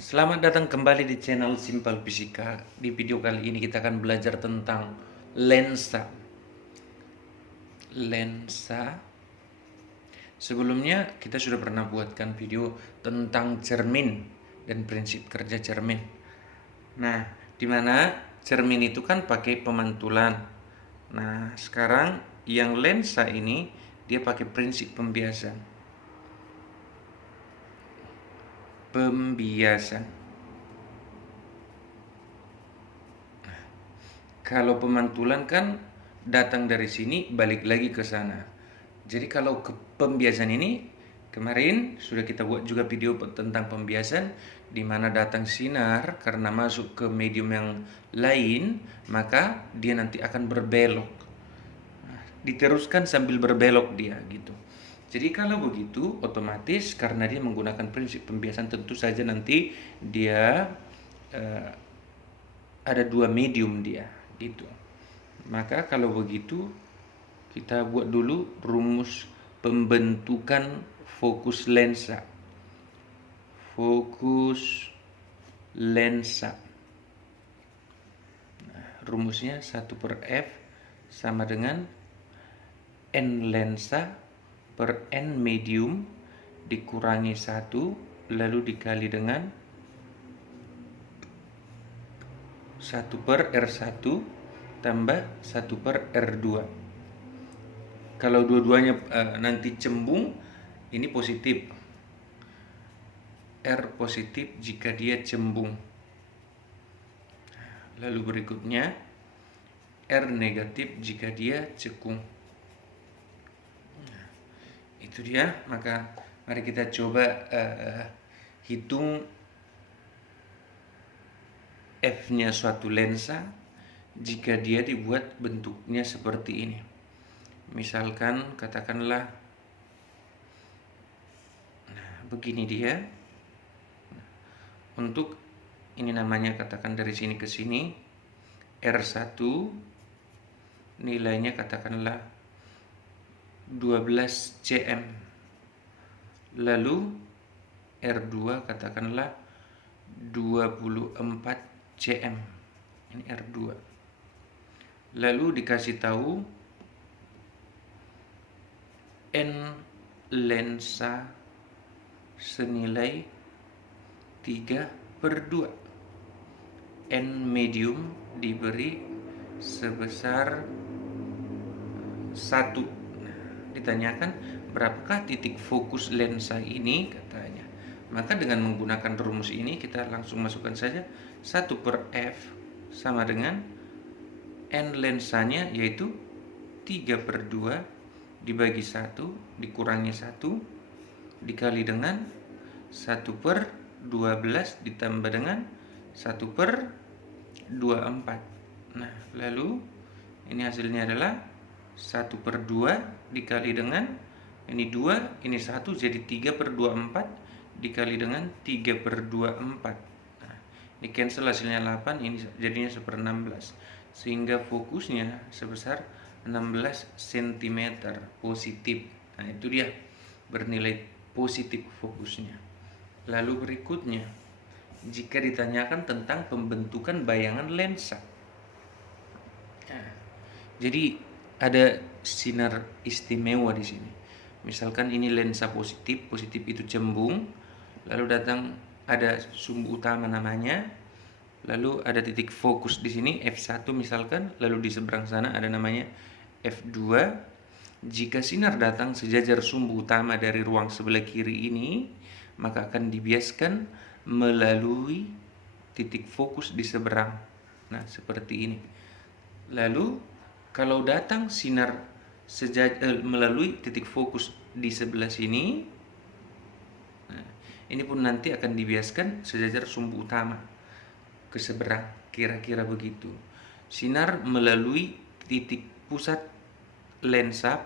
Selamat datang kembali di channel Simple Fisika. Di video kali ini kita akan belajar tentang lensa. Lensa. Sebelumnya kita sudah pernah buatkan video tentang cermin dan prinsip kerja cermin. Nah, di mana cermin itu kan pakai pemantulan. Nah, sekarang yang lensa ini dia pakai prinsip pembiasan. Pembiasan. Kalau pemantulan kan datang dari sini balik lagi ke sana. Jadi kalau ke pembiasan ini kemarin sudah kita buat juga video tentang pembiasan di mana datang sinar karena masuk ke medium yang lain, maka dia nanti akan berbelok. Diteruskan sambil berbelok dia gitu. Jadi kalau begitu otomatis karena dia menggunakan prinsip pembiasan tentu saja nanti dia eh, ada dua medium dia gitu. Maka kalau begitu kita buat dulu rumus pembentukan fokus lensa. Fokus lensa. Nah, rumusnya 1/F sama dengan N lensa per N medium dikurangi 1 lalu dikali dengan 1/R1 tambah 1/R2. Kalau dua-duanya nanti cembung, ini positif. R positif jika dia cembung. Lalu berikutnya R negatif jika dia cekung. Nah, itu dia. Maka mari kita coba hitung F-nya suatu lensa jika dia dibuat bentuknya seperti ini. Misalkan katakanlah begini dia. Untuk ini namanya katakan dari sini ke sini R1 nilainya katakanlah 12 cm. Lalu R2 katakanlah 24 cm. Ini R2. Lalu dikasih tahu N lensa senilai 3/2. N medium diberi sebesar 1. Ditanyakan berapakah titik fokus lensa ini katanya. Maka dengan menggunakan rumus ini kita langsung masukkan saja 1/F sama dengan N lensanya yaitu 3/2 dibagi 1 dikurangi 1 dikali dengan 1/12 ditambah dengan 1/24. Nah, lalu ini hasilnya adalah 1/2 dikali dengan ini 2, ini 1 jadi 3/24 dikali dengan 3/24. Nah, ini cancel hasilnya 8, ini jadinya 1/16. Sehingga fokusnya sebesar 16 cm positif. Nah, itu dia bernilai positif fokusnya. Lalu berikutnya, jika ditanyakan tentang pembentukan bayangan lensa. Nah, jadi ada sinar istimewa di sini. Misalkan ini lensa positif, positif itu cembung, lalu datang ada sumbu utama namanya, lalu ada titik fokus di sini F1 misalkan, lalu di seberang sana ada namanya F2. Jika sinar datang sejajar sumbu utama dari ruang sebelah kiri ini, maka akan dibiaskan melalui titik fokus di seberang. Nah, seperti ini. Lalu kalau datang sinar melalui titik fokus di sebelah sini, nah, ini pun nanti akan dibiaskan sejajar sumbu utama ke seberang, kira-kira begitu. Sinar melalui titik pusat lensa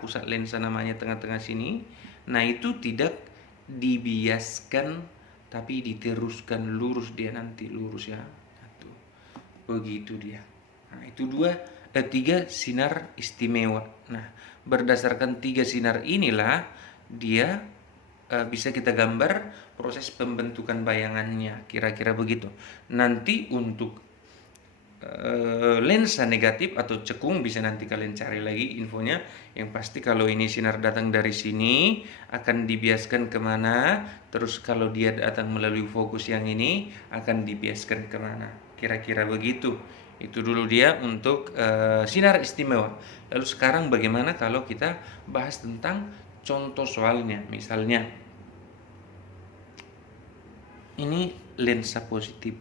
namanya tengah-tengah sini. Nah, itu tidak dibiaskan tapi diteruskan lurus, dia nanti lurus ya. Satu. Begitu dia. Nah, itu 3 sinar istimewa. Nah, berdasarkan 3 sinar inilah dia bisa kita gambar proses pembentukan bayangannya, kira-kira begitu. Nanti untuk lensa negatif atau cekung bisa nanti kalian cari lagi infonya. Yang pasti kalau ini sinar datang dari sini akan dibiaskan kemana, terus kalau dia datang melalui fokus yang ini akan dibiaskan kemana, kira-kira begitu. Itu dulu dia untuk sinar istimewa. Lalu sekarang bagaimana kalau kita bahas tentang contoh soalnya. Misalnya ini lensa positif,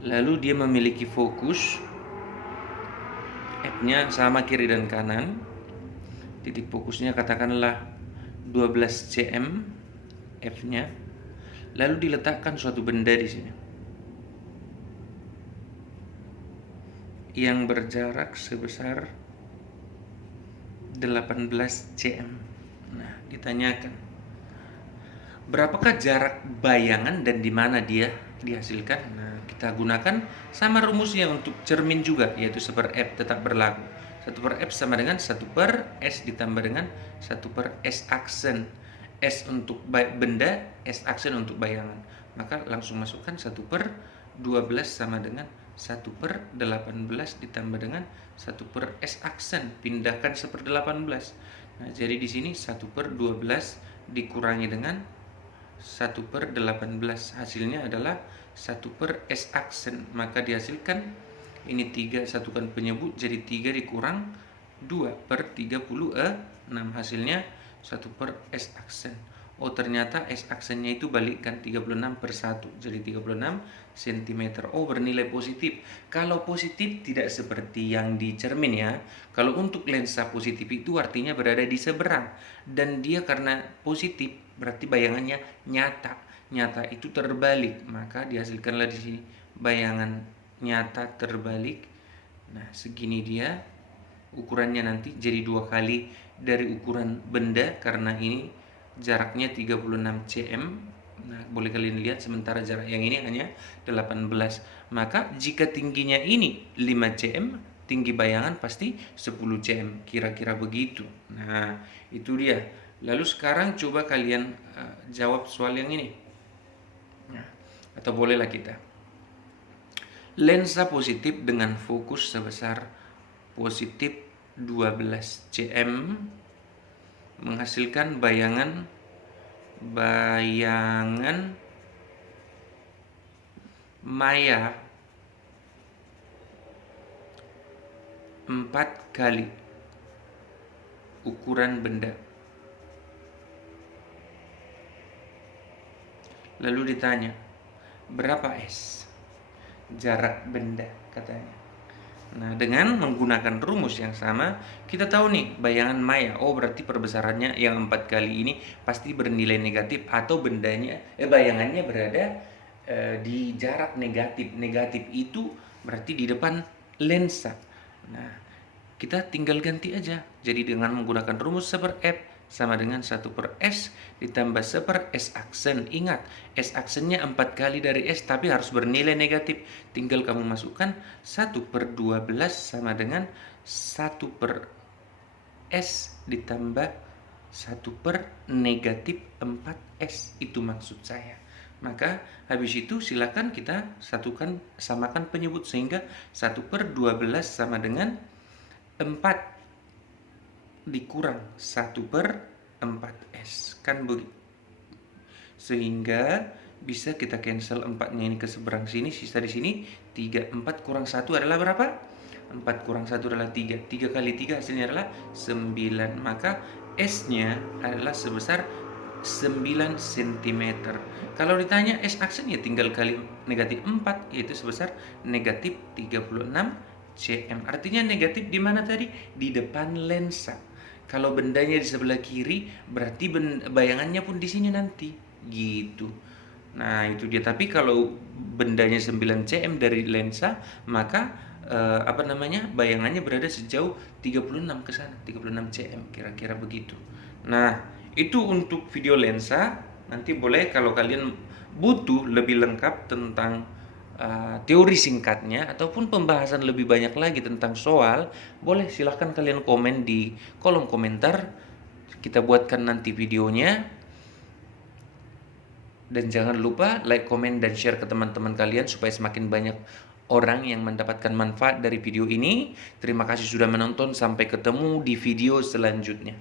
lalu dia memiliki fokus F-nya sama kiri dan kanan, titik fokusnya katakanlah 12 cm F-nya, lalu diletakkan suatu benda di sini yang berjarak sebesar 18 cm. Nah, ditanyakan berapakah jarak bayangan dan di mana dia dihasilkan. Nah, kita gunakan sama rumusnya untuk cermin juga, yaitu 1/F tetap berlaku. 1/F sama dengan 1/S ditambah dengan 1/S aksen. S untuk benda, S aksen untuk bayangan. Maka langsung masukkan 1/12 sama dengan 1/18 ditambah dengan 1/S aksen. Pindahkan 1/18. Nah, jadi di sini 1/12 dikurangi dengan 1/18, hasilnya adalah 1/S aksen. Maka dihasilkan ini 3 satukan penyebut, jadi 3 dikurang 2/36, hasilnya 1/S aksen. Oh, ternyata S aksennya itu balikkan 36/1, jadi 36 cm. Oh, bernilai positif. Kalau positif tidak seperti yang di cermin ya. Kalau untuk lensa positif itu artinya berada di seberang, dan dia karena positif berarti bayangannya nyata. Nyata itu terbalik, maka dihasilkanlah di sini bayangan nyata terbalik. Nah, segini dia ukurannya, nanti jadi 2 kali dari ukuran benda karena ini jaraknya 36 cm. Nah, boleh kalian lihat sementara jarak yang ini hanya 18. Maka jika tingginya ini 5 cm, tinggi bayangan pasti 10 cm, kira-kira begitu. Nah, itu dia. Lalu sekarang coba kalian jawab soal yang ini. Nah, atau bolehlah kita. Lensa positif dengan fokus sebesar positif 12 cm menghasilkan bayangan maya 4 kali ukuran benda. Lalu ditanya, berapa S jarak benda katanya. Nah, dengan menggunakan rumus yang sama, kita tahu nih bayangan maya. Oh, berarti perbesarannya yang 4 kali ini pasti bernilai negatif, atau bayangannya berada di jarak negatif. Negatif itu berarti di depan lensa. Nah, kita tinggal ganti aja. Jadi dengan menggunakan rumus 1/F sama dengan 1/S ditambah 1/S aksen. Ingat, S aksennya 4 kali dari S, tapi harus bernilai negatif. Tinggal kamu masukkan 1/12 sama dengan 1/S ditambah 1/-4S. Itu maksud saya. Maka habis itu silakan kita samakan penyebut, sehingga 1/12 sama dengan 4 dikurang 1/4S, kan begitu. Sehingga bisa kita cancel 4-nya ini ke seberang sini, sisa di sini 3. 4 kurang 1 adalah berapa? 4 kurang 1 adalah 3. 3 kali 3 hasilnya adalah 9. Maka S-nya adalah sebesar 9 cm. Kalau ditanya S aksen, ya tinggal kali negatif 4, yaitu sebesar negatif 36 cm. Artinya negatif di mana tadi? Di depan lensa. Kalau bendanya di sebelah kiri, berarti bayangannya pun di sini nanti, gitu. Nah, itu dia. Tapi kalau bendanya 9 cm dari lensa, maka bayangannya berada sejauh 36 ke sana, 36 cm, kira-kira begitu. Nah, itu untuk video lensa. Nanti boleh kalau kalian butuh lebih lengkap tentang teori singkatnya ataupun pembahasan lebih banyak lagi tentang soal, boleh silahkan kalian komen di kolom komentar. Kita buatkan nanti videonya. Dan jangan lupa like, komen, dan share ke teman-teman kalian supaya semakin banyak orang yang mendapatkan manfaat dari video ini. Terima kasih sudah menonton. Sampai ketemu di video selanjutnya.